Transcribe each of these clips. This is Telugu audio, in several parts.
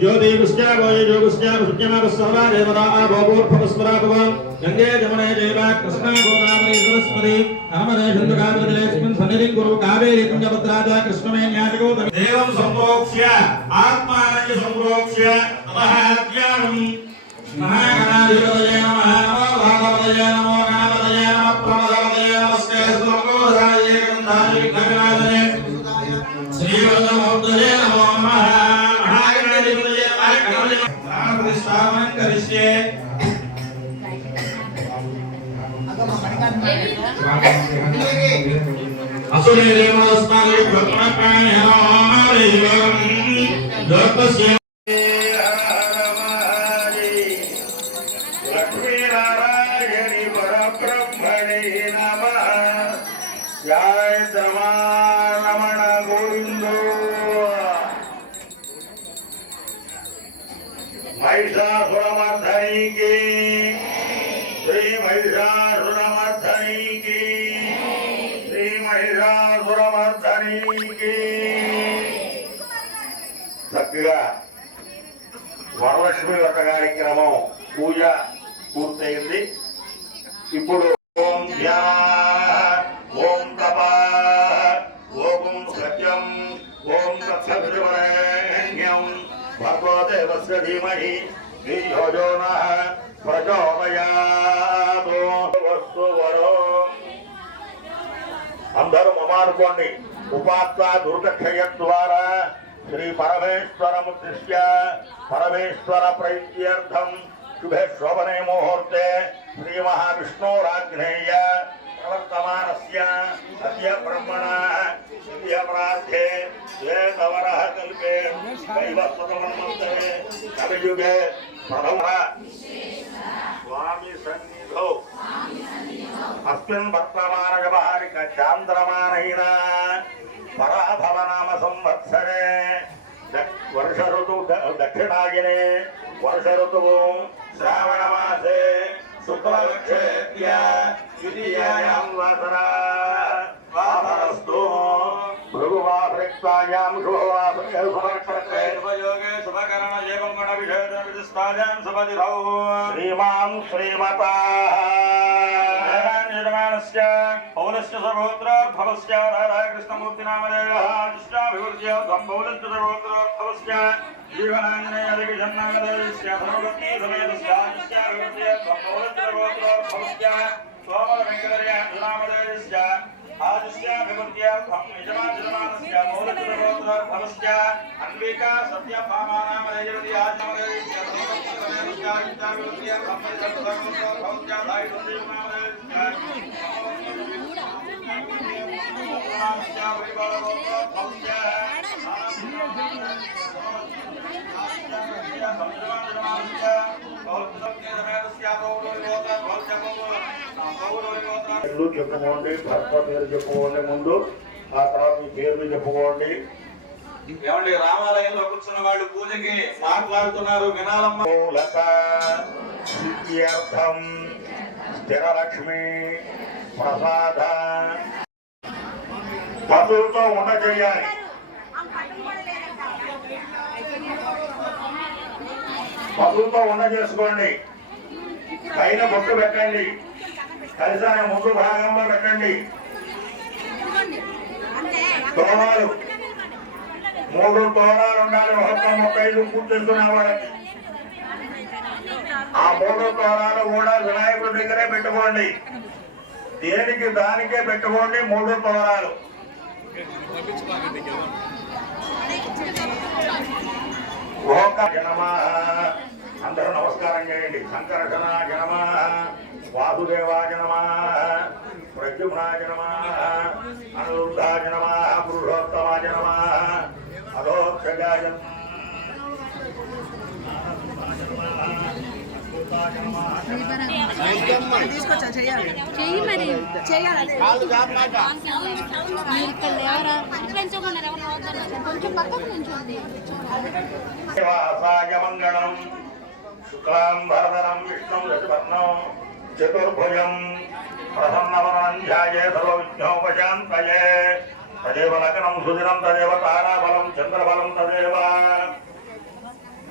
ज्योति गुस्त्यागोय जो गुस्त्याग सुज्ञमा गुस्सवरा देवता आभोभूर फवस्वरा भगवान गंगे जमुने जयवा कृष्णा गोदावरी सरस्वती नर्मदे सिंधु कावेरी जलेस्मिन् सन्निधिं कुरु कावेरी तुंगभद्रा कृष्णमे न्यासको देवं संप्रोक्ष्य आत्मानं संप्रोक्ष्य महात्यानं महागणाधिपतये नमः भागवतये नमो गणपतये नमः प्रमदवतये नमस्ते सर्वगोधाये गन्धाय विघ्नविनाशने श्रीवल्लभमूर्तये नमो नमः महिषासुरमर्दनी की श्री महिषासुरमर्दनी की श्री महिषासुरमर्दनी की చక్కగా వరలక్ష్మి వ్రత కార్యక్రమం పూజ పూర్తయింది. ఇప్పుడు ఓం ధ్యాన ఓం తప ఓం సత్యం ఓం తత్సవితుర్వరేణ్యం భగవదేవస్య ధీమహి ధియో యో నః ప్రచోదయాత్. అందరూ మమానుకోండి. ఉపాత్త దుర్గక్షయ ద్వారా श्री परमेश्वरमुद्दिश्य परमेश्वर प्रीत्यर्थं शुभे शोभने मुहूर्ते श्री महाविष्णोराग्नेय प्रवर्तमानस्य सत्य ब्रह्मणः सत्य प्रार्थे श्वेतवरः कल्पे दैवस्वतमन्वन्तरे कलियुगे प्रथम स्वामी सन्निधौ अस्मिन् वर्तमान व्यवहारिक चान्द्रमानैन पराभवनाम संवत्सरे वर्ष ऋतु दक्षिणायने वर्ष ऋतु श्रावण मासे शुक्लपक्षेत्य द्वितीयायां वासरा वासरस्तु भृगुवासरिक्तायां शुभवासरे शुभकरण एवं गणविषयविधिस्तायां सुपतिरौ श्रीमान् श्रीमता पौलस्य सर्वोत्र भवस्य राधा कृष्णमूर्ति नामधेयः निष्ठाभिवृद्ध्य पौलस्य सर्वोत्र भवस्य जीवनाञ्जनेय जन्नामधेयस्य सर्वगति समेतस्य निष्ठाभिवृद्ध्य पौलस्य सर्वोत्र भवस्य सोमर वेङ्कटर्याञ्जनामधेयस्य आदिश्याभिवृद्ध्यार्थं यजमानस्य पौलस्य सर्वोत्र भवस्य अन्विका सत्यभामानामधेयवति आजनामधेयस्य सर्वगति समेतस्य निष्ठाभिवृद्ध्यार्थं सर्वोत्र भवस्य చెప్పుకోండి. భర్త పేరు చెప్పుకోండి ముందు, ఆ తర్వాత మీ పేర్లు చెప్పుకోండి. ఏమండి, రామాలయంలో కూర్చున్న వాళ్ళు పూజకి మాట్లాడుతున్నారు, వినాలమ్మ. స్థిరలక్ష్మి ప్రసాద పశువులతో ఉండ చేయాలి. పశువులతో ఉండ చేసుకోండి. పైన బొట్టు పెట్టండి. కలిసాన్ని ముందు భాగంలో పెట్టండి. తోరాలు 3 తోరాలు ఉండాలి. మొత్తం 35 పూర్తిస్తున్న వాళ్ళకి ఆ 3 తోరాలు కూడా వినాయకుడి దగ్గరే పెట్టుకోండి. దేనికి దానికే పెట్టుకోండి 3 తోరాలు. అందరూ నమస్కారం చేయండి. సంకర్షణాయ నమః, వాసుదేవాయ నమః, ప్రద్యుమ్నాయ నమః, అనిరుద్ధాయ నమః, పురుషోత్తమాయ నమః, అధోక్షజాయ మంగళం. శుక్లాంబరధరం విష్ణుం శశివర్ణం చతుర్భుజం ప్రసన్నవదనం ధ్యాయేత్ సర్వవిఘ్నోపశాంతయే. తదేవ లగ్నం సుదినం తదేవ తారాబలం చంద్రబలం తదేవ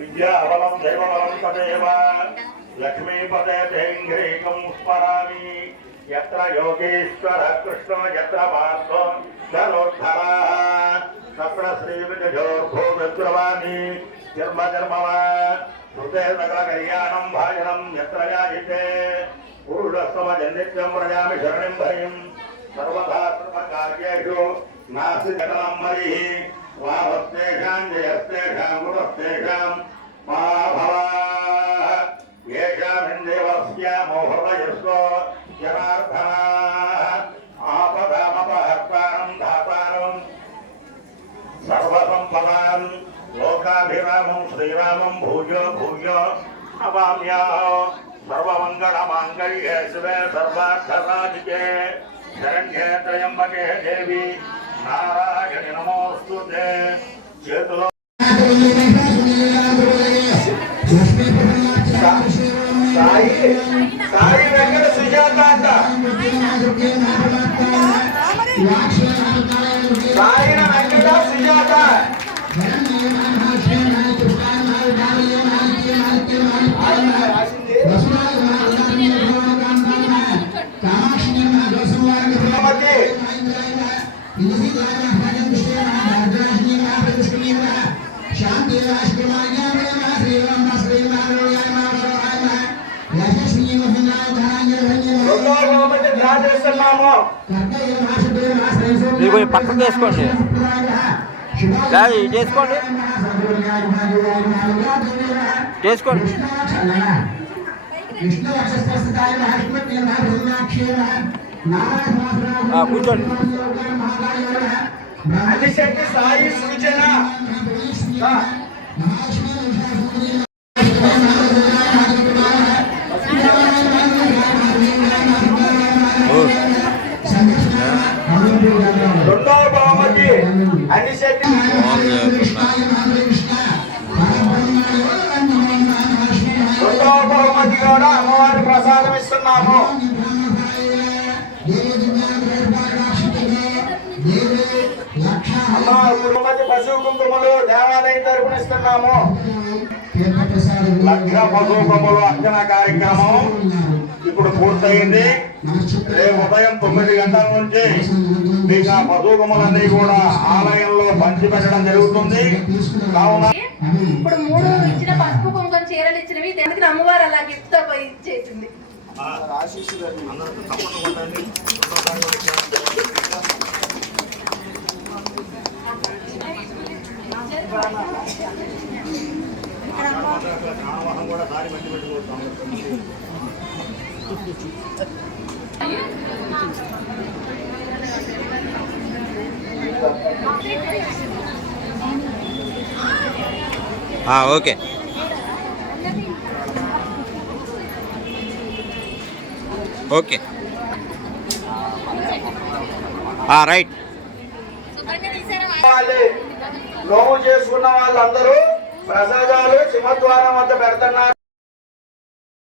విద్యాబలం దైవబలం తదేవ లక్ష్మీపతే తేంఘ్రీకం స్మరామి. యత్ర యోగేశ్వర కృష్ణో యత్ర పార్థో ధరోద్ధరా తత్ర శ్రీవిజయోర్భూమిద్రవాణి జన్మ జన్మవా హృదయ సకల కళ్యాణం భాజనం యత్ర యాజితే పురుషస్తమజన్నిత్యం ప్రజామి శరణిం భయం సర్వదా సర్వకార్యేషు నాస్తి జగలం మరిః వామస్తేషాం జయస్తేషాం గుణస్తేషాం మహాభవాః యేషామిందేవస్యామో హృదయస్వ జనార్దనాః ఆపదామపహర్తారం ధాతారం సర్వసంపదాం లోకాభిరామం శ్రీరామం భూయో భూయో నమామ్యాః. సర్వమంగళమాంగళ్యే శివే సర్వార్థసాధికే శరణ్యే త్రయంబకే దేవి నారాయణి నమోస్తుతే. చేతులో సాయి వెంకట సుజాత సాయిన వెంకట సుజాత మీరు పక్కకు వేసుకోండి, చేసుకోండి చేసుకోండి. కూర్చోండి. అనిశెట్టి సాయి సూచన రెండవ బహుమతి అనిశెట్టి రెండవ బహుమతి కూడా అమ్మవారి ప్రసాదం ఇస్తున్నాము. అమ్మవారి పశువు కుంకుమలు దేవాలయం తరపున ఇస్తున్నాము. లక్ష పశువు కుంకుమలు అర్చన కార్యక్రమం ఇప్పుడు పూర్తయింది. రేపు ఉదయం 9 గంటల నుంచి మీకు ఆ పశువుకములన్నీ కూడా ఆలయంలో పంచిపెట్టడం జరుగుతుంది. కావున ఇప్పుడు 3 ఇచ్చిన పసుపు కుంకుమ చీరలు ఇచ్చినవి దానికి అమ్మవారు అలా గిఫ్ట్ తో ఇచ్చేసింది. కూడా దారి మంచి పెట్టుకోవచ్చు. ఓకే. Okay right. నోము చేసుకున్న వాళ్ళందరూ ప్రసాదాలు సింహద్వారం వద్ద పెడుతున్నారు.